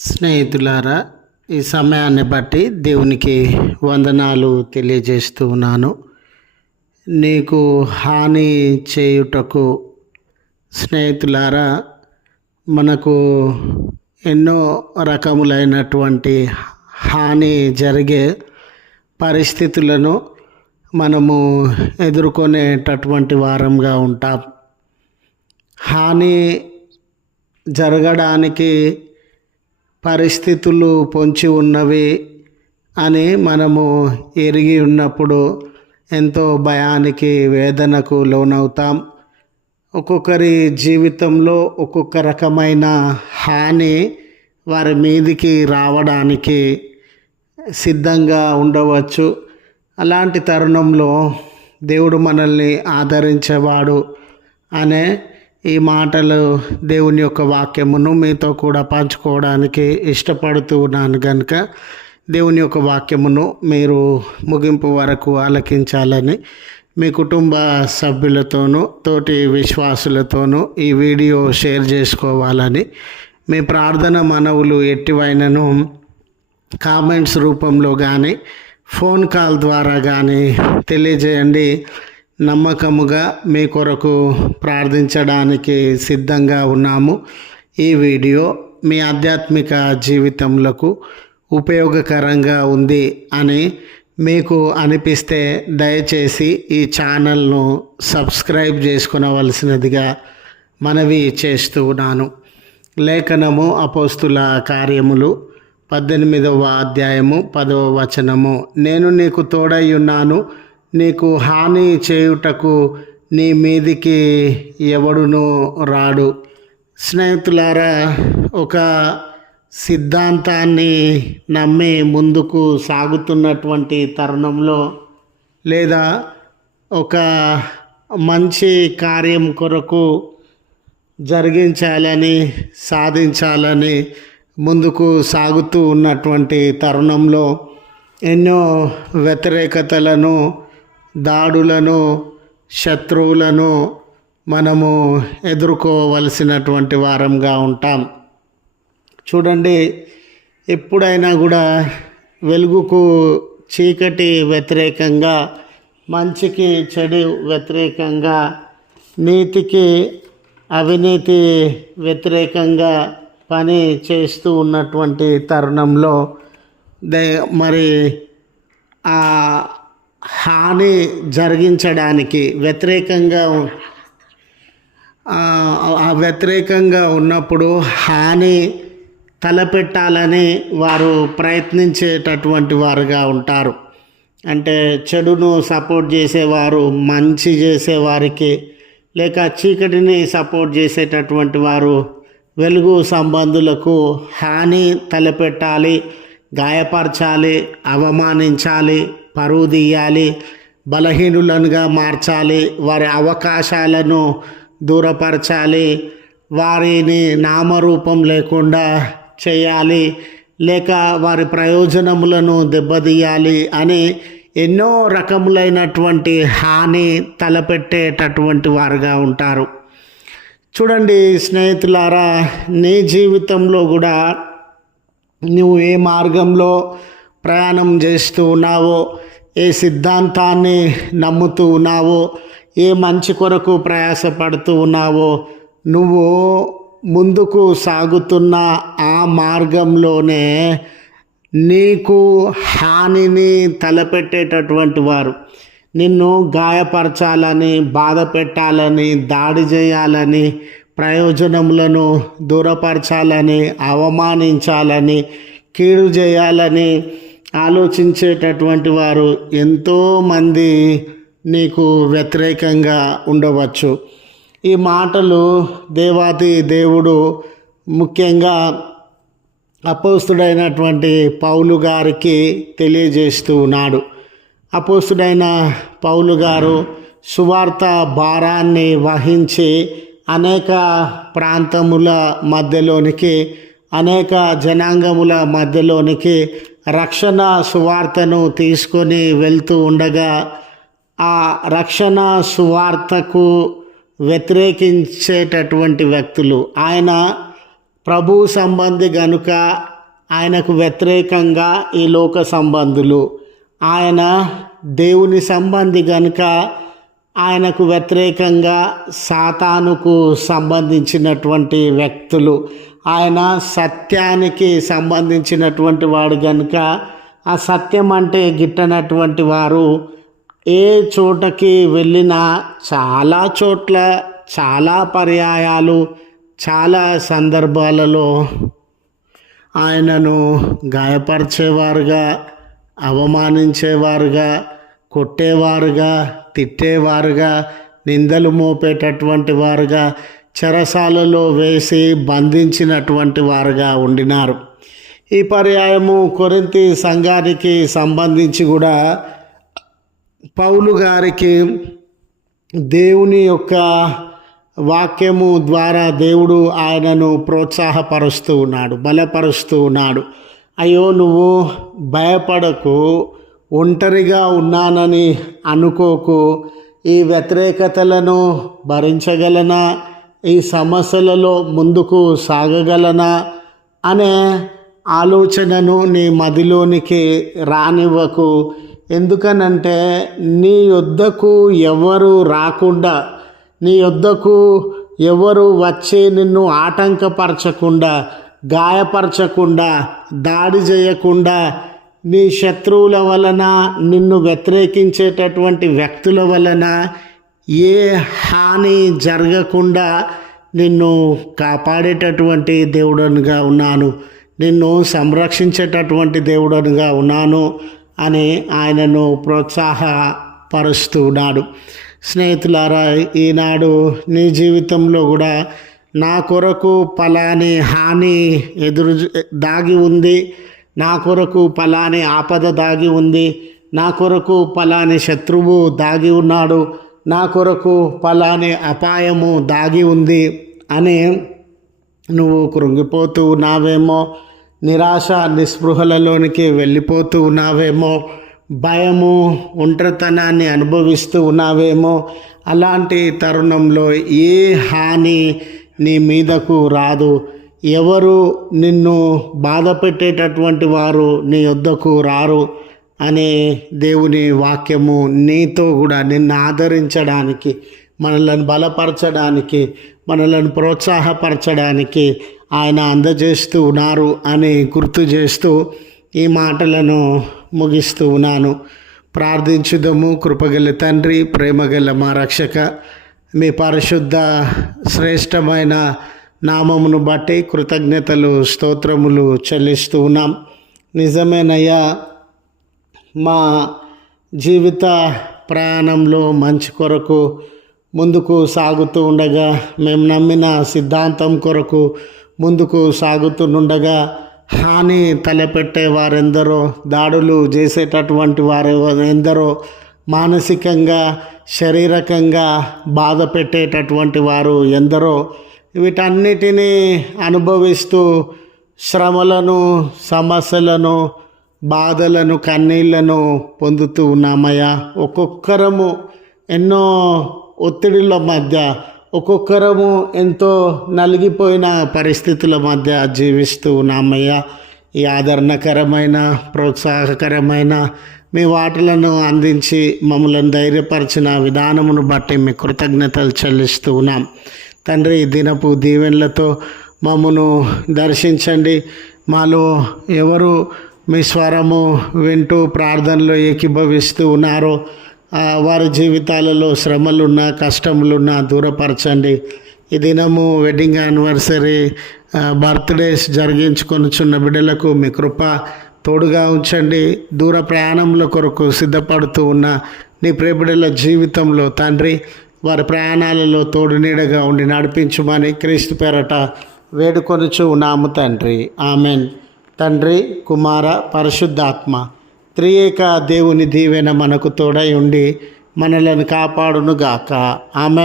స్నేహితులారా, ఈ సమయాన్ని బట్టి దేవునికి వందనాలు తెలియజేస్తూ ఉన్నాను. నీకు హాని చేయుటకు స్నేహితులారా, మనకు ఎన్నో రకములైనటువంటి హాని జరిగే పరిస్థితులను మనము ఎదుర్కొనేటటువంటి వారంగా ఉంటాం. హాని జరగడానికి పరిస్థితులు పొంచి ఉన్నవి అని మనము ఎరిగి ఉన్నప్పుడు ఎంతో భయానికి, వేదనకు లోనవుతాం. ఒక్కొక్కరి జీవితంలో ఒక్కొక్క రకమైన హాని వారి మీదికి రావడానికి సిద్ధంగా ఉండవచ్చు. అలాంటి తరుణంలో దేవుడు మనల్ని ఆదరించేవాడు అనే ఈ మాటలు, దేవుని యొక్క వాక్యమును మీతో కూడా పంచుకోవడానికి ఇష్టపడుతూ ఉన్నాను కనుక దేవుని యొక్క వాక్యమును మీరు ముగింపు వరకు ఆలకించాలని మీ కుటుంబ సభ్యులతోనూ తోటి విశ్వాసులతోనూ ఈ వీడియో షేర్ చేసుకోవాలని మీ ప్రార్థన మనవులు ఎట్టివైనను కామెంట్స్ రూపంలో కానీ ఫోన్ కాల్ ద్వారా కానీ తెలియజేయండి. నమ్మకముగా మీ కొరకు ప్రార్థించడానికి సిద్ధంగా ఉన్నాము. ఈ వీడియో మీ ఆధ్యాత్మిక జీవితంలో ఉపయోగకరంగా ఉంది అని మీకు అనిపిస్తే దయచేసి ఈ ఛానల్ను సబ్స్క్రైబ్ చేసుకునవలసినదిగా మనవి చేస్తూ ఉన్నాను. లేఖనము అపోస్తుల కార్యములు 18వ అధ్యాయము 10వ వచనము. నేను నీకు తోడై ఉన్నాను, నీకు హాని చేయుటకు నీ మీదికి ఎవడును రాడు. స్నేహితులారా, ఒక సిద్ధాంతాన్ని నమ్మి ముందుకు సాగుతున్నటువంటి తరుణంలో, లేదా ఒక మంచి కార్యం కొరకు జరిగించాలని, సాధించాలని ముందుకు సాగుతూ ఉన్నటువంటి తరుణంలో ఎన్నో వ్యతిరేకతలను, దాడులను, శత్రువులను మనము ఎదుర్కోవలసినటువంటి వారంగా ఉంటాం. చూడండి, ఎప్పుడైనా కూడా వెలుగుకు చీకటి వ్యతిరేకంగా, మంచికి చెడు వ్యతిరేకంగా, నీతికి అవినీతి వ్యతిరేకంగా పని చేస్తూ ఉన్నటువంటి తరుణంలో మరి ఆ హాని జరిగించడానికి వ్యతిరేకంగా ఉన్నప్పుడు హాని తలపెట్టాలని వారు ప్రయత్నించేటటువంటి వారుగా ఉంటారు. అంటే చెడును సపోర్ట్ చేసేవారు మంచి చేసేవారికి, లేక చీకటిని సపోర్ట్ చేసేటటువంటి వారు వెలుగు సంబంధులకు హాని తలపెట్టాలి, గాయపరచాలి, అవమానించాలి, పరువు తీయాలి, బలహీనులనుగా మార్చాలి, వారి అవకాశాలను దూరపరచాలి, వారిని నామరూపం లేకుండా చేయాలి, లేక వారి ప్రయోజనములను దెబ్బతీయాలి అని ఎన్నో రకములైనటువంటి హాని తలపెట్టేటటువంటి వారుగా ఉంటారు. చూడండి స్నేహితులారా, నీ జీవితంలో కూడా నువ్వు ఏ మార్గంలో ప్రయాణం చేస్తూ ఉన్నావో, ఏ సిద్ధాంతాన్ని నమ్ముతూ ఉన్నావో, ఏ మంచి కొరకు ప్రయాసపడుతూ ఉన్నావో, నువ్వు ముందుకు సాగుతున్న ఆ మార్గంలోనే నీకు హానిని తలపెట్టేటటువంటి వారు, నిన్ను గాయపరచాలని, బాధ పెట్టాలని, దాడి చేయాలని, ప్రయోజనములను దూరపరచాలని, అవమానించాలని, కీడు చేయాలని ఆలోచించేటటువంటి వారు ఎంతోమంది నీకు వ్యతిరేకంగా ఉండవచ్చు. ఈ మాటలు దేవాది దేవుడు ముఖ్యంగా అపోస్తుడైనటువంటి పౌలు గారికి తెలియజేస్తూ ఉన్నాడు. అపోస్తుడైన పౌలు గారు సువార్త భారాన్ని వహించి అనేక ప్రాంతముల మధ్యలోనికి, అనేక జనాంగముల మధ్యలోనికి రక్షణ సువార్తను తీసుకొని వెళ్తూ ఉండగా, ఆ రక్షణ సువార్తకు వ్యతిరేకించేటటువంటి వ్యక్తులు, ఆయన ప్రభు సంబంధి గనుక ఆయనకు వ్యతిరేకంగా ఈ లోక సంబంధులు. ఆయన దేవుని సంబంధి గనుక ఆయనకు వ్యతిరేకంగా సాతానుకు సంబంధించినటువంటి వ్యక్తులు. ఆయన సత్యానికి సంబంధించినటువంటి వాడు గనుక ఆ సత్యం అంటే గిట్టనటువంటి వారు ఏ చోటకి వెళ్ళినా చాలా చోట్ల, చాలా పర్యాయాలు, చాలా సందర్భాలలో ఆయనను గాయపరిచేవారుగా, అవమానించేవారుగా, కొట్టేవారుగా, తిట్టేవారుగా, నిందలు మోపేటటువంటి వారుగా, చెరసాలలో వేసి బంధించినటువంటి వారుగా ఉండినారు. ఈ పర్యాయము కొరింథీ సంఘానికి సంబంధించి కూడా పౌలు గారికి దేవుని యొక్క వాక్యము ద్వారా దేవుడు ఆయనను ప్రోత్సాహపరుస్తూ ఉన్నాడు, బలపరుస్తూ ఉన్నాడు. అయ్యో, నువ్వు భయపడకు, ఒంటరిగా ఉన్నానని అనుకోకు, ఈ వ్యతిరేకతలను భరించగలనా, ఈ సమస్యలలో ముందుకు సాగగలనా అనే ఆలోచనను నీ మదిలోనికి రానివ్వకు. ఎందుకనంటే నీ యొద్దకు ఎవరు రాకుండా, నీ యొద్దకు ఎవరు వచ్చి నిన్ను ఆటంకపరచకుండా, గాయపరచకుండా, దాడి చేయకుండా, నీ శత్రువుల వలన, నిన్ను వ్యతిరేకించేటటువంటి వ్యక్తుల వలన ఏ హాని జరగకుండా నిన్ను కాపాడేటటువంటి దేవుడనుగా ఉన్నాను, నిన్ను సంరక్షించేటటువంటి దేవుడనుగా ఉన్నాను అని ఆయనను ప్రోత్సాహపరుస్తున్నాడు. స్నేహితులారా, ఈనాడు నీ జీవితంలో కూడా నా కొరకు పలాని హాని దాగి ఉంది, నా కొరకు పలాని ఆపద దాగి ఉంది, నా కొరకు పలాని శత్రువు దాగి ఉన్నాడు, నా కొరకు పలాని అపాయము దాగి ఉంది అని నువ్వు కృంగిపోతూ ఉన్నావేమో, నిరాశ నిస్పృహలలోనికి వెళ్ళిపోతూ ఉన్నావేమో, భయము, ఒంటరితనాన్ని అనుభవిస్తూ ఉన్నావేమో. అలాంటి తరుణంలో ఏ హాని నీ మీదకు రాదు. ఎవరు నిన్ను బాధ పెట్టేటటువంటి వారు నీ వద్దకు రారు అనే దేవుని వాక్యము నీతో కూడా నిన్ను ఆదరించడానికి, మనలను బలపరచడానికి, మనలను ప్రోత్సాహపరచడానికి ఆయన అందజేస్తూ ఉన్నారు అని గుర్తు చేస్తూ ఈ మాటలను ముగిస్తూ ఉన్నాను. ప్రార్థించుదము. కృపగల తండ్రి, ప్రేమగల మా రక్షక, మీ పరిశుద్ధ శ్రేష్టమైన నామమును బట్టి కృతజ్ఞతలు, స్తోత్రములు చెల్లిస్తూ ఉన్నాం. నిజమేనయ్యా, మా జీవిత ప్రయాణంలో మంచి కొరకు ముందుకు సాగుతూ ఉండగా, మేము నమ్మిన సిద్ధాంతం కొరకు ముందుకు సాగుతుండగా హాని తలపెట్టే వారెందరో, దాడులు చేసేటటువంటి వారు ఎందరో, మానసికంగా శారీరకంగా బాధ పెట్టేటటువంటి వారు ఎందరో, వీటన్నిటినీ అనుభవిస్తూ శ్రమలను, సమస్యలను, బాధలను, కన్నీళ్లను పొందుతూ ఉన్నామయ్యా. ఒక్కొక్కరము ఎన్నో ఒత్తిడిల మధ్య, ఒక్కొక్కరము ఎంతో నలిగిపోయిన పరిస్థితుల మధ్య జీవిస్తూ ఉన్నామయ్యా. ఈ ఆదరణకరమైన, ప్రోత్సాహకరమైన మీ వాటలను అందించి మమ్మల్ని ధైర్యపరిచిన విధానమును బట్టి మీ కృతజ్ఞతలు చెల్లిస్తూ ఉన్నాం. తండ్రి, ఈ దినపు దీవెనలతో మమ్మను దర్శించండి. మాలో ఎవరు మీ స్వరము వింటూ ప్రార్థనలో ఏకీభవిస్తూ ఉన్నారో వారి జీవితాలలో శ్రమలున్నా, కష్టములున్నా దూరపరచండి. ఈ దినము వెడ్డింగ్ యానివర్సరీ, బర్త్డేస్ జరిగించుకొనుచున్న బిడ్డలకు మీ కృప తోడుగా ఉంచండి. దూర ప్రయాణముల కొరకు సిద్ధపడుతూ ఉన్న నీ ప్రియబిడ్డల జీవితంలో తండ్రి, వారి ప్రయాణాలలో తోడు నీడగా ఉండి నడిపించుమని క్రీస్తు పేరట వేడుకొనుచు ఉన్నాము తండ్రి. ఆమెన్. తండ్రి, కుమార, పరిశుద్ధాత్మ త్రియేక దేవుని దీవెన మనకు తోడై ఉండి మనలను కాపాడునుగాక. ఆమెన్.